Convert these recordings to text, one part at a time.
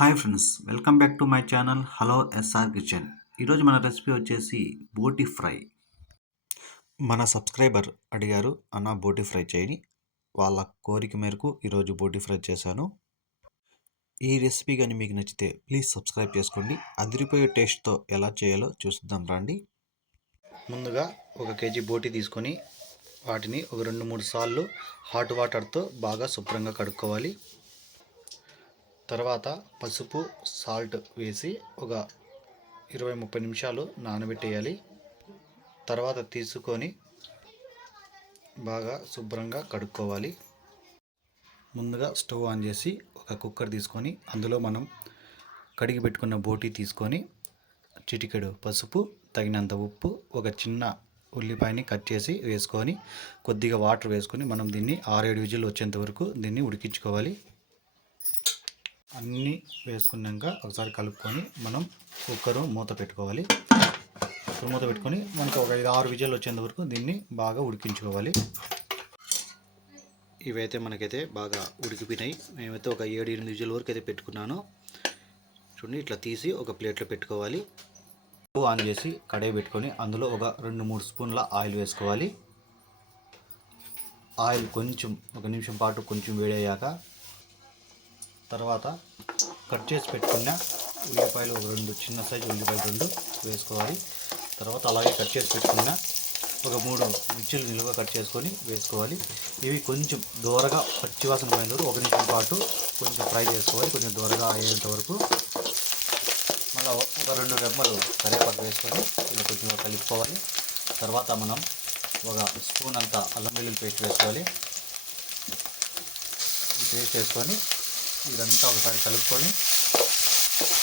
Hi friends welcome back to my channel hello SR kitchen. ఈరోజు మన recipe వచ్చేసి బోటి ఫ్రై. మన సబ్స్క్రైబర్ అడిగారు అన్న బోటి ఫ్రై చేయని వాళ్ళ కోరిక మేరకు ఈరోజు బోటి ఫ్రై చేశాను. ఈ రెసిపీ కానీ మీకు నచ్చితే ప్లీజ్ సబ్స్క్రైబ్ చేసుకోండి. అదిరిపోయే టేస్ట్తో ఎలా చేయాలో చూద్దాం రండి. ముందుగా ఒక కేజీ బోటి తీసుకొని వాటిని ఒక రెండు మూడు సార్లు హాట్ వాటర్తో బాగా శుభ్రంగా కడుక్కోవాలి. తర్వాత పసుపు సాల్ట్ వేసి ఒక ఇరవై ముప్పై నిమిషాలు నానబెట్టేయాలి. తర్వాత తీసుకొని బాగా శుభ్రంగా కడుక్కోవాలి. ముందుగా స్టవ్ ఆన్ చేసి ఒక కుక్కర్ తీసుకొని అందులో మనం కడిగి పెట్టుకున్న బోటీ తీసుకొని చిటికెడు పసుపు తగినంత ఉప్పు ఒక చిన్న ఉల్లిపాయని కట్ చేసి వేసుకొని కొద్దిగా వాటర్ వేసుకొని మనం దీన్ని ఆరేడు విజులు వచ్చేంత వరకు దీన్ని ఉడికించుకోవాలి. అన్నీ వేసుకున్నాక ఒకసారి కలుపుకొని మనం కుక్కరు మూత పెట్టుకోవాలి. కుక్కర్ మూత పెట్టుకొని మనకు ఒక ఐదు ఆరు విజయాలు వచ్చేంత వరకు దీన్ని బాగా ఉడికించుకోవాలి. ఇవైతే మనకైతే బాగా ఉడికిపోయినాయి. మేమైతే ఒక ఏడు ఎనిమిది విజయాల వరకు అయితే పెట్టుకున్నాను. చూడండి ఇట్లా తీసి ఒక ప్లేట్లో పెట్టుకోవాలి. ఆన్ చేసి కడాయి పెట్టుకొని అందులో ఒక రెండు మూడు స్పూన్ల ఆయిల్ వేసుకోవాలి. ఆయిల్ కొంచెం ఒక నిమిషం పాటు కొంచెం వేడయ్యాక తర్వాత కట్ చేసి పెట్టుకున్న ఉల్లిపాయలు ఒక రెండు చిన్న సైజు ఉల్లిపాయలు రెండు వేసుకోవాలి. తర్వాత అలాగే కట్ చేసి పెట్టుకున్న ఒక మూడు మిర్చిలు నిలువ కట్ చేసుకొని వేసుకోవాలి. ఇవి కొంచెం దూరగా పచ్చివాసన పోయిన ఒక నిమిషం పాటు కొంచెం ఫ్రై చేసుకోవాలి. కొంచెం దూరగా అయ్యేంత వరకు మళ్ళీ ఒక రెండు రెమ్మలు కరివేపాకు వేసుకొని ఇలా కొంచెం కలుపుకోవాలి. తర్వాత మనం ఒక స్పూన్ అంత అల్లం వెల్లుల్లి పేస్ట్ వేసుకోవాలి. పేస్ట్ వేసుకొని ఇదంతా ఒకసారి కలుపుకొని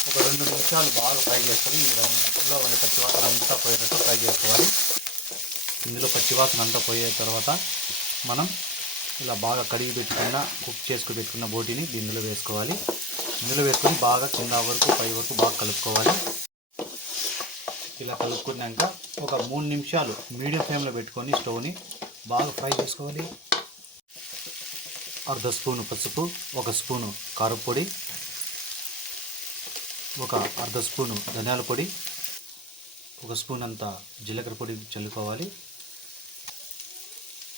ఒక రెండు నిమిషాలు బాగా ఫ్రై చేసుకొని ఈ రెండింటిలో వాళ్ళ పచ్చివాసన అంతా పోయేటట్టు ఫ్రై చేసుకోవాలి. ఇందులో పచ్చివాసన అంతా పోయే తర్వాత మనం ఇలా బాగా కడిగి పెట్టుకున్న కుక్ చేసుకుని పెట్టుకున్న బోటిని దీనిలో వేసుకోవాలి. ఇందులో వేసుకొని బాగా కింద వరకు పై వరకు బాగా కలుపుకోవాలి. ఇలా కలుపుకున్నాక ఒక మూడు నిమిషాలు మీడియం ఫ్లేమ్లో పెట్టుకొని స్టవ్ని బాగా ఫ్రై చేసుకోవాలి. అర్ధ స్పూను పసుపు ఒక స్పూను కారపొడి ఒక అర్ధ స్పూను ధనియాల పొడి ఒక స్పూన్ అంత జీలకర్ర పొడి చల్లుకోవాలి.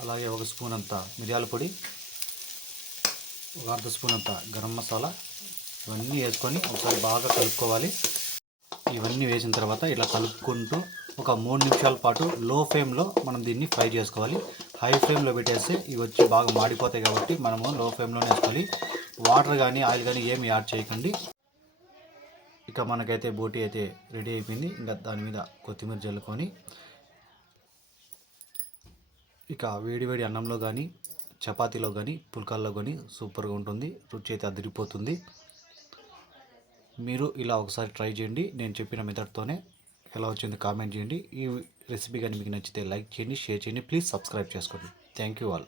అలాగే ఒక స్పూన్ అంత మిరియాల పొడి ఒక అర్ధ స్పూన్ అంత గరం మసాలా ఇవన్నీ వేసుకొని ఒకసారి బాగా కలుపుకోవాలి. ఇవన్నీ వేసిన తర్వాత ఇలా కలుపుకుంటూ ఒక మూడు నిమిషాల పాటు లో ఫ్లేమ్లో మనం దీన్ని ఫ్రై చేసుకోవాలి. హై ఫ్లేమ్లో పెట్టేస్తే ఇవి వచ్చి బాగా మాడిపోతాయి కాబట్టి మనము లో ఫ్లేమ్లోనే వేసుకోవాలి. వాటర్ కానీ ఆయిల్ కానీ ఏమి యాడ్ చేయకండి. ఇక మనకైతే బోటీ అయితే రెడీ అయిపోయింది. ఇంకా దాని మీద కొత్తిమీర చల్లుకొని ఇక వేడివేడి అన్నంలో కానీ చపాతీలో కానీ పుల్కాల్లో కానీ సూపర్గా ఉంటుంది. రుచి అయితే అదిరిపోతుంది. మీరు ఇలా ఒకసారి ట్రై చేయండి. నేను చెప్పిన మెథడ్తోనే ఎలా వచ్చింది కామెంట్ చేయండి. ఈ రెసిపీ కానీ మీకు నచ్చితే లైక్ చేయండి షేర్ చేయండి ప్లీజ్ సబ్స్క్రైబ్ చేసుకోండి. Thank you all